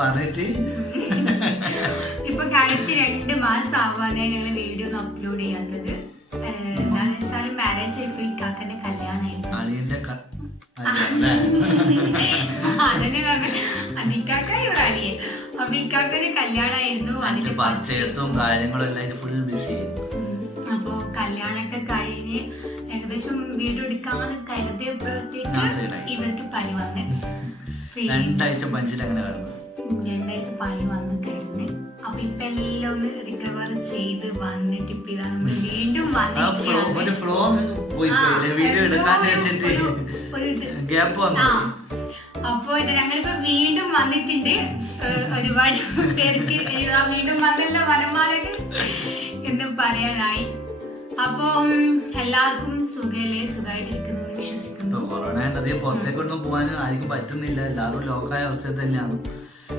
പറഞ്ഞിട്ട് ഇപ്പൊ കഴിഞ്ഞ 2 മാസം ആവാനായി ഞങ്ങള് വീഡിയോ ഒന്നും അപ്ലോഡ് ചെയ്യാത്തത്. എന്താന്ന് വെച്ചാൽ മാരേജ് ആയപ്പോ ഇക്കാക്കന്റെ കല്യാണമായിരുന്നു. അതന്നെ ഇക്കാക്ക ഇവരലിയെ. അപ്പൊ ഇക്കാക്കന്റെ കല്യാണമായിരുന്നു. അതിന്റെ പർച്ചേസും കാര്യങ്ങളും എല്ലാം ഫുൾ ബിസി. അപ്പൊ കല്യാണമൊക്കെ കഴിഞ്ഞ് ഏകദേശം വീഡിയോ എടുക്കാന്ന് കരുതിയപ്പോഴത്തേക്ക് ഇവർക്ക് പനി വന്ന് 2 ആഴ്ച പഞ്ചിൽ അങ്ങനെ കിടന്നു. 2 ആഴ്ച പനി വന്ന് കിടന്ന്. അപ്പൊ ഇപ്പൊ എല്ലാം ഒന്ന് റിക്കവർ ചെയ്ത് വന്നിട്ട് ഇപ്പൊ ഇതാ നമ്മൾ വീണ്ടും അപ്പൊ ഇത് ഞങ്ങളിപ്പോ വീണ്ടും വന്നിട്ടുണ്ട്. ഒരുപാട് പേർക്ക് വീണ്ടും വന്നല്ലോ വനമാലകൾ എന്ന് പറയാനായി. അപ്പൊ എല്ലാവർക്കും സുഖമായിട്ടിരിക്കുന്നു വിശ്വസിക്കുന്നു. കൊറോണ അധികം പുറത്തേക്കൊന്നും പോകാൻ ആർക്കും പറ്റുന്നില്ല. എല്ലാവരും ലോക്കായ അവസ്ഥ തന്നെയാണ്.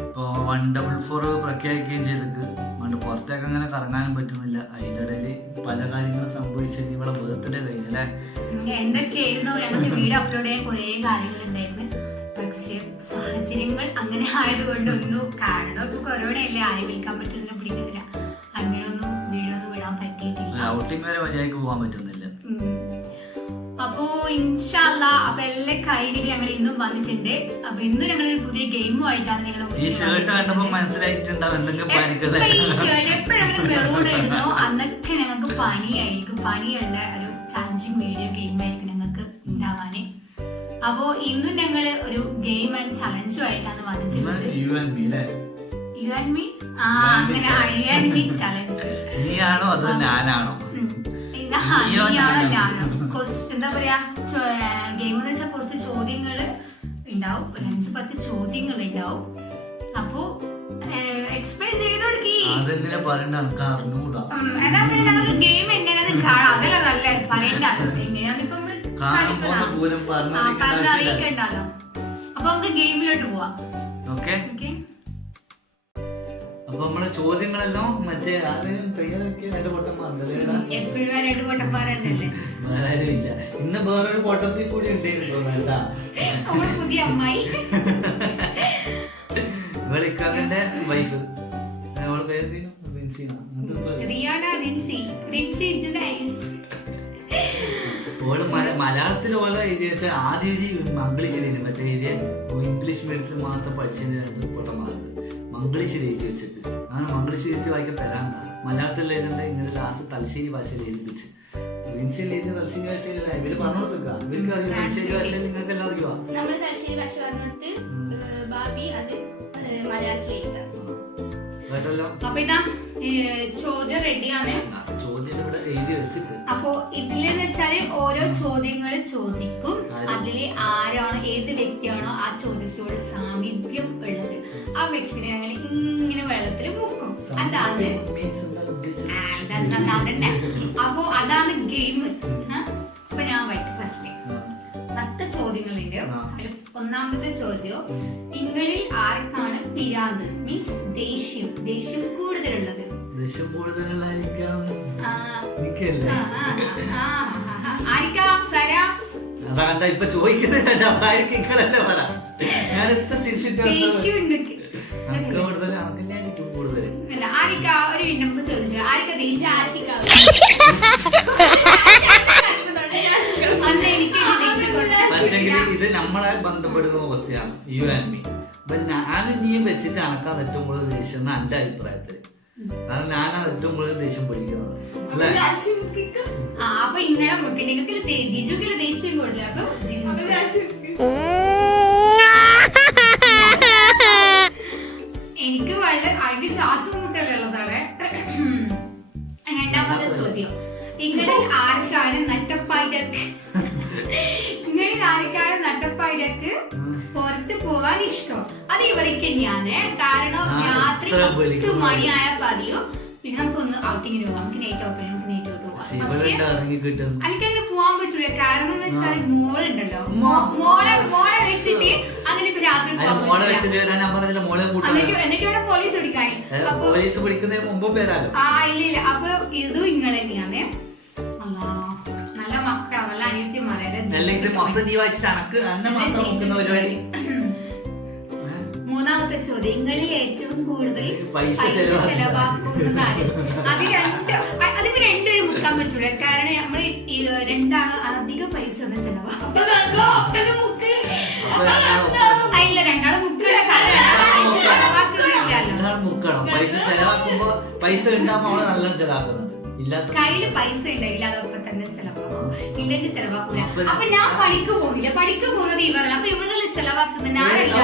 ഇപ്പൊ 144 പ്രഖ്യാപിക്കുകയും ചെയ്തിട്ട് അതുകൊണ്ട് പുറത്തേക്ക് അങ്ങനെ കറങ്ങാനും പറ്റുന്നില്ല. അതിന്റെ ഇടയിൽ പല കാര്യങ്ങളും സംഭവിച്ചത്. ഇവിടെ ബർത്ത്ഡേ കഴിഞ്ഞല്ലേ, എന്തൊക്കെയായിരുന്നു ഞങ്ങൾക്ക് വീഡിയോ അപ്ലോഡ് ചെയ്യാൻ കുറെ കാര്യങ്ങൾ ഉണ്ടായിരുന്നു. പക്ഷെ സാഹചര്യങ്ങൾ അങ്ങനെ ആയതുകൊണ്ട് ഒന്നും, കാരണം ഇപ്പൊ കൊറോണ അല്ലേ, ആരും വിൽക്കാൻ പറ്റുന്നില്ല, പിടിക്കുന്നില്ല, അങ്ങനെയൊന്നും വീഡിയോ ഒന്നും വിടാൻ പറ്റിയിട്ടില്ല. ഔട്ടിംഗ് വരെ മര്യാദക്ക് പോകാൻ പറ്റുന്നില്ല. അപ്പോ ഇൻഷാ അല്ലാഹ് അപ്പൊ എല്ലാം കഴിഞ്ഞിട്ട് ഞങ്ങൾ ഇന്നും വന്നിട്ടുണ്ട്. അപ്പൊ ഇന്ന് ഞങ്ങൾ ഒരു പുതിയ ഗെയിമുമായിട്ടാണ് നിങ്ങൾ ഈ ഷർട്ട് കണ്ടപ്പോ മനസ്സിലായിട്ടുണ്ടാവും എന്തെങ്കിലും ഈ ഷർട്ട് എപ്പോഴെങ്കിലും മെറൂൺ ഇടുന്നോ അന്നൊക്കെ ഞങ്ങൾക്ക് പണിയായിരിക്കും. പണിയുള്ള ഒരു ചാലഞ്ചിങ് വീഡിയോ ഗെയിം ആയിരിക്കും ഞങ്ങൾക്ക് ഉണ്ടാവാന്. അപ്പോ ഇന്നും ഞങ്ങള് ഒരു ഗെയിം ആൻഡ് ചലഞ്ചുമായിട്ടാണ് വന്നിട്ടുള്ളത്. You and me challenge. നീയാണോ അതോ ഞാനാണോ? എന്താ പറയാ, ഗെയിം എന്ന് വെച്ചാൽ കുറച്ച് ചോദ്യങ്ങൾ ഉണ്ടാവും, ഒരു 5-10 ചോദ്യങ്ങൾ ഉണ്ടാവും. അപ്പൊ എക്സ്പ്ലെയിൻ ചെയ്ത് കൊടുക്കി. ഞങ്ങൾക്ക് ഗെയിം എങ്ങനെയാണെന്ന് കാണാം. അതല്ല നല്ല പറയണ്ട, എങ്ങനെയാന്നിപ്പം പറഞ്ഞറിയിക്കണ്ടല്ലോ. അപ്പൊ നമുക്ക് ഗെയിമിലോട്ട് പോവാം. അപ്പൊ നമ്മള് ചോദ്യങ്ങളെല്ലാം മറ്റേ എപ്പോഴും 2 പൊട്ടന്മാരല്ലേ. ഇന്ന് വേറൊരു പൊട്ടത്തിൽ കൂടി ഉണ്ടായിരുന്നു പുതിയ അമ്മായി വെളിക്കാരന്റെ വൈഫ്. ഓള് മലയാളത്തിൽ ഓളെ എഴുതിയ വെച്ചാൽ ആദ്യം മംഗ്ലീഷിലായിരുന്നു. മറ്റേ എഴുതിയ ഇംഗ്ലീഷ് മീഡിയത്തിൽ മാത്രം പഠിച്ചതിന് 2 പൊട്ടന്മാരുണ്ട്. മംഗ്ലീഷിൽ എഴുതി വെച്ചിട്ട് അങ്ങനെ മംഗ്ലീഷ് എഴുതി വായിക്കാൻ തരാണ്ട. മലയാളത്തിൽ എഴുതേണ്ട ഇങ്ങനെ ലാസ്റ്റ് തലശ്ശേരി ഭാഷയിൽ എഴുതിപ്പിച്ച് റിൻസിൽ എഴുതി തലശ്ശേരി ഭാഷയിലല്ല. ഇവര് പറഞ്ഞു കൊടുക്കുക, ഇവർക്ക് അറിയാം തലശ്ശേരി ഭാഷയിൽ. നിങ്ങൾക്ക് എല്ലാം അറിയുക. അപ്പൊ ഇതാ ചോദ്യം റെഡിയാണ്. ചോദ്യം ഇവിടെ എഴുതി വെച്ചിട്ട് അപ്പൊ ഇതിലെന്ന് വെച്ചാല് ഓരോ ചോദ്യങ്ങൾ ചോദിക്കും. അതില് ആരാണോ, ഏത് വ്യക്തിയാണോ ആ ചോദ്യത്തോട് സാമീപ്യം ഉള്ളത് ആ വ്യക്തിനെ ഞങ്ങൾ ഇങ്ങനെ വെള്ളത്തിൽ മുക്കും. അതാണ് അതന്നെ. അപ്പൊ അതാണ് ഗെയിം. അപ്പൊ ഞാൻ വായിക്കും ഫസ്റ്റ്. 10 ചോദ്യങ്ങളുണ്ട്. അതിൽ 1ാമത്തെ ചോദ്യം, നിങ്ങളിൽ ആർക്കാണ് പിരാന്ത് മീൻസ് ദേഷ്യം കൂടുതലുള്ളത്? ഇപ്പൊ ചോദിക്കുന്നത് ഇത് നമ്മളെ ബന്ധപ്പെടുന്ന അവസ്ഥയാണ്. You and me. അപ്പൊ ഞാനും നീയും വെച്ചിട്ട് അണക്കാൻ ഏറ്റവും കൂടുതൽ ദേഷ്യം എന്ന എന്റെ അഭിപ്രായത്തില്. കാരണം ഞാനാണ് ഏറ്റവും കൂടുതൽ ദേഷ്യം പിടിക്കുന്നത്. അപ്പൊ ഇങ്ങനെ ദേഷ്യം കൂടുതൽ. അപ്പൊ എനിക്ക് വളരെ അതിന്റെ ശ്വാസം മുട്ടലുള്ളതാണ്. 2ാമത്തെ ചോദ്യം, നിങ്ങളിൽ ആർക്കാണ് നട്ടപ്പായിരക്ക് പുറത്ത് പോവാൻ ഇഷ്ടം? അത് ഇവർക്ക് തന്നെയാണ്. കാരണം രാത്രി 10 മണിയായ പതിയോ പിന്നെ നമുക്കൊന്ന് ഔട്ടിങ്ങിന് പോവാം, നമുക്ക് നൈറ്റ് ഔട്ട് പോവാം. പക്ഷെ എനിക്കങ്ങനെ പോവാൻ പറ്റൂല. കാരണം എന്ന് വെച്ചാൽ മോളുണ്ടല്ലോ, മോളെ വെച്ചിട്ട് അങ്ങനെ ഇപ്പൊ രാത്രി എന്നിട്ട് പോലീസ് പിടിക്കാൻ. ഇല്ല. അപ്പൊ ഇതും ഇങ്ങൾ തന്നെയാണ്. നല്ല മക്കളാ, നല്ല അനിയത്തിമാരെ. 3 മൂന്നാമത്തെ ചോദ്യം, നിങ്ങളിൽ ഏറ്റവും കൂടുതൽ പൈസ ചെലവാക്കുന്ന കാര്യം. അതിന് രണ്ടുപേരും മുക്കാൻ പറ്റൂല, കാരണം നമ്മള് രണ്ടാണ് അധികം പൈസ ഒന്നും ചെലവാക്കും. ഇല്ല, രണ്ടാളും മുക്കില്ല, മുക്കണം. പൈസ ചെലവാക്കുമ്പോ പൈസ ഉണ്ടാകുമ്പോ അവള് നല്ലോണം ചെലവാക്കുന്നുണ്ട്. കയ്യില് പൈസ ഉണ്ടെങ്കിൽ അതൊക്കെ തന്നെ ചെലവാക്കും, ഇല്ലെങ്കിൽ ചെലവാക്കൂല. അപ്പൊ ഞാൻ പണിക്ക് പോകുന്നില്ല, പണിക്ക് പോകുന്നത് ഇവരല്ല, അപ്പൊ ഇവരുടെ ചെലവാക്കുന്നത് ഞാനല്ല.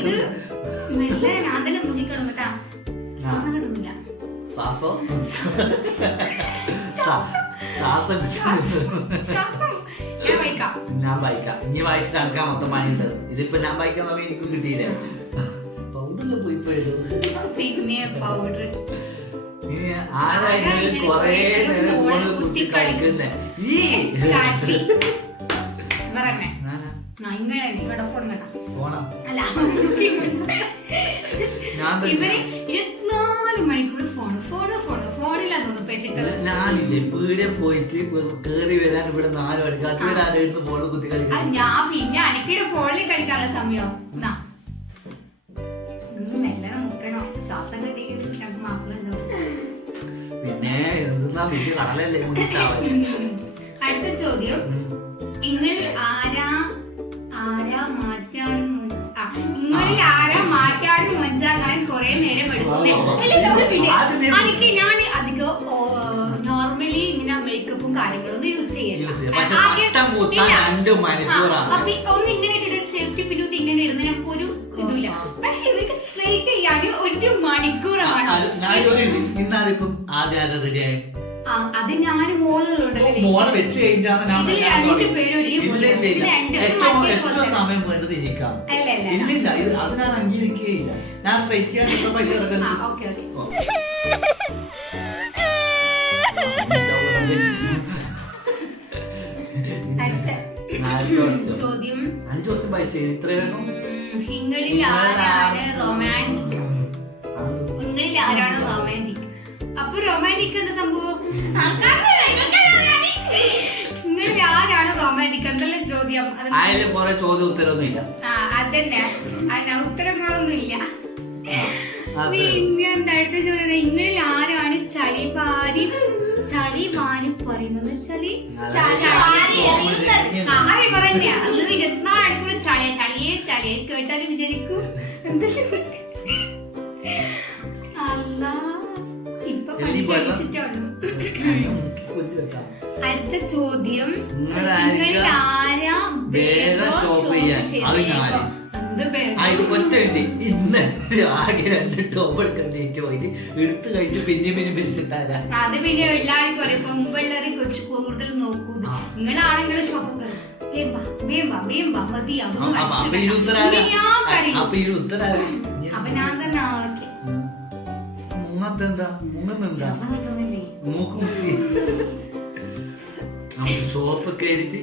ഇത് മെല്ലെ ഞാൻ തന്നെ മുന്നിക്കണം കേട്ടാ, ശ്വാസം കിട്ടുന്നില്ല. ഞാൻ വായിക്കാം. ഇനി വായിച്ചിട്ട് നടക്കാൻ മൊത്തം വാങ്ങിട്ടത്. ഇതിപ്പോ ഞാൻ വായിക്കാൻ പറഞ്ഞാൽ എനിക്ക് കിട്ടിയില്ലേ. പൗഡറിൽ പോയി പിന്നെ പൗഡർ ഇനി ആരായാലും കൊറേ നേരം ഫോണ് കുത്തി കളിക്കുന്നേ. ഞാനില്ലേ പീടിയെ പോയിട്ട് കേറി വരാൻ ഇവിടെ 4 മണിക്ക് അതുവരെ ആരെടുത്ത് ഫോണിൽ കുത്തി കളിക്കാം. ഞാൻ പിന്നെ അനക്കിടെ ഫോണിൽ കളിക്കാനുള്ള സമയം മെല്ലനെ മുക്കണോ, ശ്വാസം കെട്ടിയിട്ട് ഞങ്ങൾക്ക് മാപ്പിളുണ്ടോ. പിന്നെ എന്തെന്നാ വീട്ടിൽ കടലല്ലേ. അടുത്ത ചോദ്യം, നിങ്ങൾ മാറ്റാനും മൊഞ്ചാകാൻ കുറെ നേരം എടുക്കുന്നേ. എനിക്ക് ഞാൻ അധികം നോർമലി ഇങ്ങനെ മേക്കപ്പും കാര്യങ്ങളൊന്നും യൂസ് ചെയ്യില്ല. ഒന്ന് ഇങ്ങനെ ഇട്ടിട്ട് സേഫ്റ്റി പിന്നൂത്ത് ഇങ്ങനെ ഇടുന്ന നമുക്ക് ഒരു ഇതുമില്ല. പക്ഷെ ഇവർക്ക് സ്ട്രൈറ്റ് ചെയ്യാൻ 1 മണിക്കൂറാണ്. അത് ഞാൻ മോള് വെച്ച് കഴിഞ്ഞാൽ ഏറ്റവും സമയം വേണ്ടത് ഇരിക്കാം. ഇല്ലില്ല, അത് ഞാൻ അംഗീകരിക്കുകയില്ല. ഞാൻ സ്ട്രൈറ്റ് ചെയ്യാൻ പൈസ ചോദ്യം, 5 ദിവസം വായിച്ചു ഇത്ര വേണം. നിങ്ങളിൽ ആരാണ് റൊമാൻറ്റിക്? അപ്പൊ റൊമാൻറ്റിക് എന്താ സംഭവം? നിങ്ങളിൽ ആരാണ് റൊമാൻറ്റിക് എന്നല്ല ചോദ്യം. അതില് കുറെ ചോദ്യം ഉത്തരവൊന്നുമില്ല. അതന്നെ, അതിന് ഉത്തരങ്ങളൊന്നും ഇല്ല. പിന്നെ എന്താ അടുത്ത ചോദ്യം, നിങ്ങളിൽ ആരാണ് ചളിപാരി പറയുന്നത്? ചളി പറഞ്ഞ 24 മണിക്കൂർ ചളിയെ കേട്ടാലും വിചാരിക്കൂ അല്ല ഇപ്പൊ പഠിച്ചിട്ടുള്ളൂ. അടുത്ത ചോദ്യം, നിങ്ങളിൽ ആരാ ഷോപ്പ് ചെയ്യാൻ? ഇന്ന് ആകെ 2 ടോപ്പ് എടുക്കേണ്ടി പോയിട്ട് എടുത്തു കഴിഞ്ഞ് പിന്നെ വിളിച്ചിട്ടാരാ? അത് പിന്നെ എല്ലാവർക്കും അറിയാം, പെൺപിള്ളേരെ കുറച്ച് കൂടുതൽ നോക്കൂ. നിങ്ങളാണെങ്കിൽ ഷോപ്പ് മതി, അപ്പൊ ഞാൻ തന്നെ ഷോപ്പ് കയറിട്ട്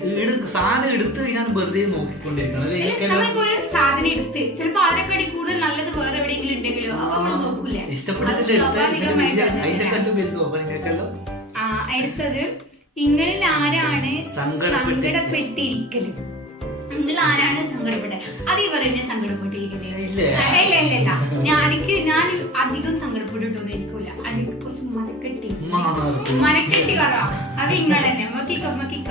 സാധനം എടുത്ത് ഞാൻ വെറുതെ നോക്കിക്കൊണ്ടിരിക്കണം. സാധനം എടുത്ത് ചിലപ്പോ അതിനെക്കാട്ടി കൂടുതൽ നല്ലത് വേറെ എവിടെയെങ്കിലും ഉണ്ടെങ്കിലോ അപ്പൊ നമ്മള് നോക്കൂലേ. അടുത്തത്, നിങ്ങളിൽ ആരാണ് സങ്കടപ്പെട്ടിരിക്കല്? നിങ്ങൾ ആരാണ് സങ്കടപ്പെട്ടത്? അത് ഇവർ എന്നെ സങ്കടപ്പെട്ടിരിക്കുന്നത്. ഇല്ല, ഞാൻ അധികം സങ്കടപ്പെട്ടിട്ടൊന്നും ഇരിക്കൂല. അതിനെ കുറച്ച് മനക്കെട്ടി കറ അത് നിങ്ങൾ തന്നെ മക്കിക്ക.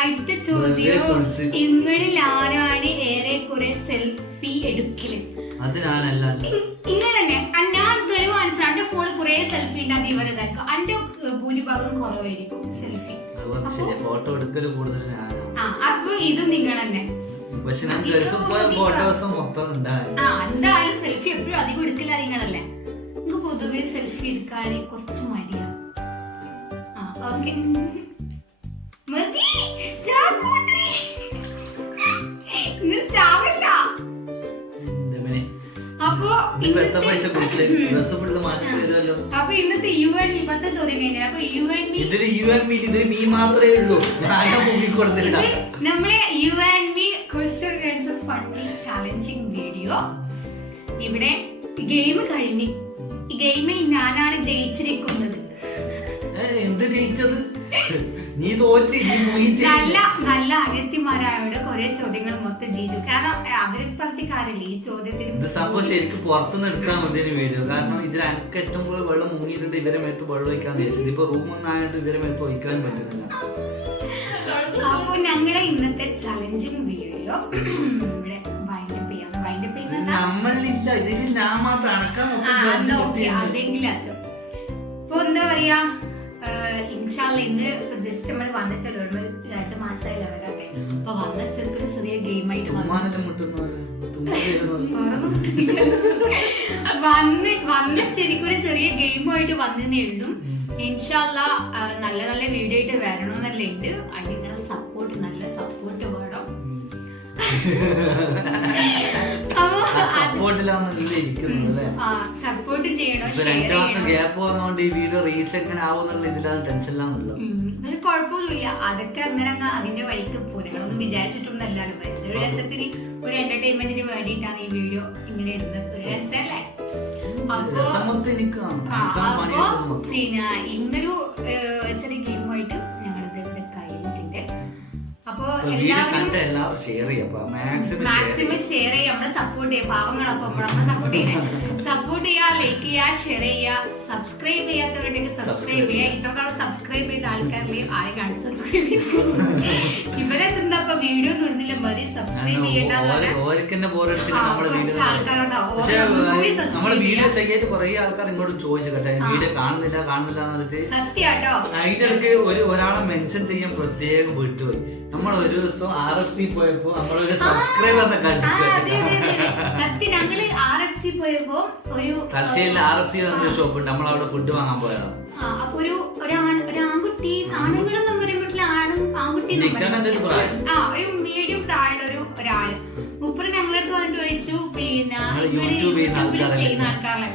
അടുത്ത ചോദ്യം, നിങ്ങളിൽ ആരാണ് ഏറെക്കുറെ സെൽഫി എടുക്കല്? ഇങ്ങനെ ഞാൻ തെളിവ് കാണിച്ചാൽ എന്റെ ഫോണിൽ കുറെ സെൽഫി ഉണ്ടാക്കി ഇവരതായിരിക്കും. എന്റെ ഭൂരിഭാഗം കുറവായിരിക്കും സെൽഫി. ഫോട്ടോ എടുക്കല് കൂടുതൽ. അപ്പൊ ഇത് നിങ്ങൾ തന്നെ. എന്തായാലും സെൽഫി എപ്പോഴും അധികം എടുക്കില്ല നിങ്ങളല്ലേ. നമുക്ക് പൊതുവെ സെൽഫി എടുക്കാൻ കുറച്ച് മടിയാ. ഓക്കെ മതി, ചാവില്ല. അപ്പൊ ഇന്നത്തെ UN ഇപ്പത്തെ ചോദ്യം കഴിഞ്ഞാൽ അപ്പൊ UN നമ്മളെ UN question funny challenging video. ഇവിടെ ഗെയിം കഴിഞ്ഞ് ഈ ഗെയിമിൽ ഞാനാണ് ജയിച്ചിരിക്കുന്നത്. എന്ത് ജയിച്ചത്? നീ തോറ്റി, നല്ല നല്ല അനിയത്തിമാരായോട് കുറെ ചോദ്യങ്ങൾ മൊത്തം ജയിച്ചു. കാരണം അവരെ പറഞ്ഞ കാര്യമില്ല ഈ ചോദ്യത്തിന്. ഇത് സംഭവം ശരിക്കും പുറത്തുനിന്ന് എടുക്കാൻ മതി വീഡിയോ. കാരണം ഇതിൽ എനിക്ക് ഏറ്റവും കൂടുതൽ വെള്ളം മുങ്ങിയിട്ടുണ്ട്. ഇവരെ മേത്ത് വെള്ളം ഒഴിക്കാൻ വിചാരിച്ചത്. ഇപ്പൊ റൂമൊന്നായിട്ട് ഇവരെ മേത്ത് ഒഴിക്കാൻ പറ്റുന്നില്ല. അപ്പൊ ഞങ്ങളുടെ ഇന്നത്തെ ചലഞ്ചിങ് വീഡിയോ ഇവിടെ വൈൻഡപ്പ് ചെയ്യാം. വൈൻഡപ്പ് ചെയ്യുന്ന നമ്മളില്ല, ഇതിൽ ഞാൻ മാത്രം അടക്കാൻ അതെങ്കിലും അത് ഇപ്പൊ എന്താ പറയാ, ഇൻഷാല്ല ഇന്ന് ജസ്റ്റ് നമ്മൾ വന്നിട്ടല്ലോ 2 മാസമായില്ല അവരൊക്കെ. അപ്പൊ വന്ന സ്ഥലത്ത് ചെറിയ ഗെയിമായിട്ട് വന്ന സ്ഥിതിക്ക് ഒരു ചെറിയ ഗെയിമായിട്ട് വന്നേ ഉള്ളൂ. ഇൻഷാല്ല നല്ല നല്ല വീഡിയോ ആയിട്ട് വരണമെന്നല്ല ഉണ്ട്. അതിന് നിങ്ങളുടെ സപ്പോർട്ട്, നല്ല സപ്പോർട്ട് വേണം. സപ്പോർട്ട് ചെയ്യണോ, കുഴപ്പമൊന്നുമില്ല. അതൊക്കെ അങ്ങനെ അതിന്റെ വഴിക്ക് പോരങ്ങളൊന്നും വിചാരിച്ചിട്ടൊന്നല്ലല്ലോ. ഒരു രസത്തിന്, ഒരു എന്റർടൈൻമെന്റിന് വേണ്ടിയിട്ടാണ് ഈ വീഡിയോ ഇങ്ങനെ ഇടുന്നത്. ഒരു രസമല്ലേ? അപ്പൊ പിന്നെ ഇന്നൊരു ചെറിയ ഗെയിമായിട്ട് ഞങ്ങളിത് ഇവിടെ കഴിഞ്ഞിട്ടുണ്ട്. അപ്പൊ മാക്സിമം ഷെയർ ചെയ്യാം, നമ്മളെ സപ്പോർട്ട് ചെയ്യാം. പാവങ്ങളപ്പൊ നമ്മളെ സപ്പോർട്ട് ചെയ്യാ, ലൈക്ക് ചെയ്യാ, ഷെയർ ചെയ്യാ, സബ്സ്ക്രൈബ് ചെയ്യാത്തവരുണ്ടെങ്കിൽ സബ്സ്ക്രൈബ് ചെയ്യാ. ഇത്രത്തോളം സബ്സ്ക്രൈബ് ചെയ്ത ആൾക്കാരിൽ ആരെയാണ് സബ്സ്ക്രൈബ് ചെയ്തത്? ഇവരെ എന്താ വീഡിയോ ഒന്നും ഇടുന്നില്ല, മതി സബ്സ്ക്രൈബ് ചെയ്യേണ്ടതാണ്. സത്യാട്ടോ. അതിന്റെ ഇടയ്ക്ക് ഒരാളെ മെൻഷൻ ചെയ്യാൻ പ്രത്യേകം വിട്ടുപോയി. നമ്മൾ ഒരു ദിവസം RFC പോയപ്പോ നമ്മളൊരു സബ്സ്ക്രൈബർ സത്യം. ഞങ്ങള് RFC പോയപ്പോ ഒരു RFC ഷോപ്പ് ഉണ്ട്, നമ്മൾ അവിടെ ഫുഡ് വാങ്ങാൻ പോയതാണ്. അപ്പൊ ഒരു ആൺകുട്ടി, ആണുങ്ങളും നമ്മൾ വീട്ടിലെ ആൺകുട്ടി, ഒരു മീഡിയം പ്രായമുള്ള ഒരാള് മുപ്പര് ഞങ്ങളടുത്ത് വന്നിട്ട് ചോദിച്ചു, പിന്നെ യൂട്യൂബിൽ ചെയ്യുന്ന ആൾക്കാരെ.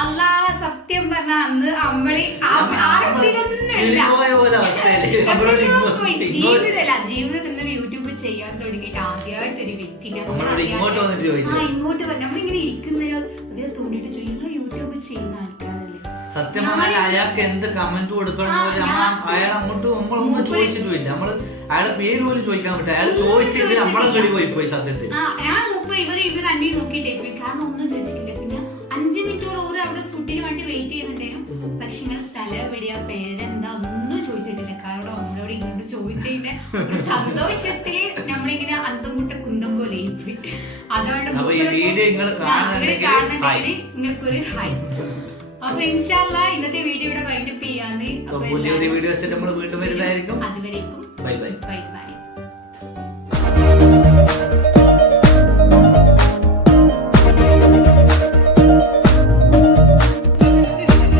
അല്ല സത്യം പറഞ്ഞ അന്ന് നമ്മള് ജീവിതത്തിൽ യൂട്യൂബ് ചെയ്യാൻ തുടങ്ങിയിട്ട് ആദ്യമായിട്ടൊരു വ്യക്തി ഇങ്ങോട്ട് പറഞ്ഞു. നമ്മളിങ്ങനെ ഇരിക്കുന്നതിനോ അതിനെ തോണ്ടിട്ട് ചോദിക്കും, യൂട്യൂബ് ചെയ്യുന്ന ആൾക്കാരല്ലേ? സത്യം പറഞ്ഞാൽ അയാൾക്ക് എന്ത് കമന്റ് കൊടുക്കണം അയാൾ അങ്ങോട്ട് നമ്മളൊന്നും ചോദിച്ചിട്ടില്ല. നമ്മള് അയാളെ പേര് പോലും ചോദിക്കാൻ പറ്റും. അയാൾ ചോദിച്ചത് നമ്മളെ കളി പോയി സത്യത്തിൽ. ഞാൻ ഇവർ രണ്ടേ നോക്കിട്ടേ പോയി. കാരണം ഒന്നും ചോദിച്ചിട്ടില്ല. പിന്നെ 5 മിനിറ്റോളം ഓരോ അവിടെ ഫുഡിന് വേണ്ടി വെയിറ്റ് ചെയ്യുന്നുണ്ടായിരുന്നു. പക്ഷെ ഇങ്ങനെ സ്ഥലം എവിടെയാ, പേരെന്താ, ഒന്നും ചോദിച്ചിട്ടില്ല. കാരണം നമ്മളോട് ഇങ്ങോട്ട് ചോദിച്ചതിന്റെ ഒരു സന്തോഷത്തില് നമ്മളിങ്ങനെ അന്തം മുട്ട കുന്തം പോലെ പോയി. അതുകൊണ്ട് കാണുന്നുണ്ടെങ്കിൽ നിങ്ങൾക്കൊരു ഹൈ. അപ്പൊ ഇൻഷാല്ലാ ഇന്നത്തെ വീഡിയോ ഇവിടെ വൈൻഡപ്പ് ചെയ്യാന്ന്. പുതിയ വീഡിയോസ് നമ്മൾ വീണ്ടും വരുന്നതായിരിക്കും. അതുവരേക്കും ബൈ ബൈ. Bye bye.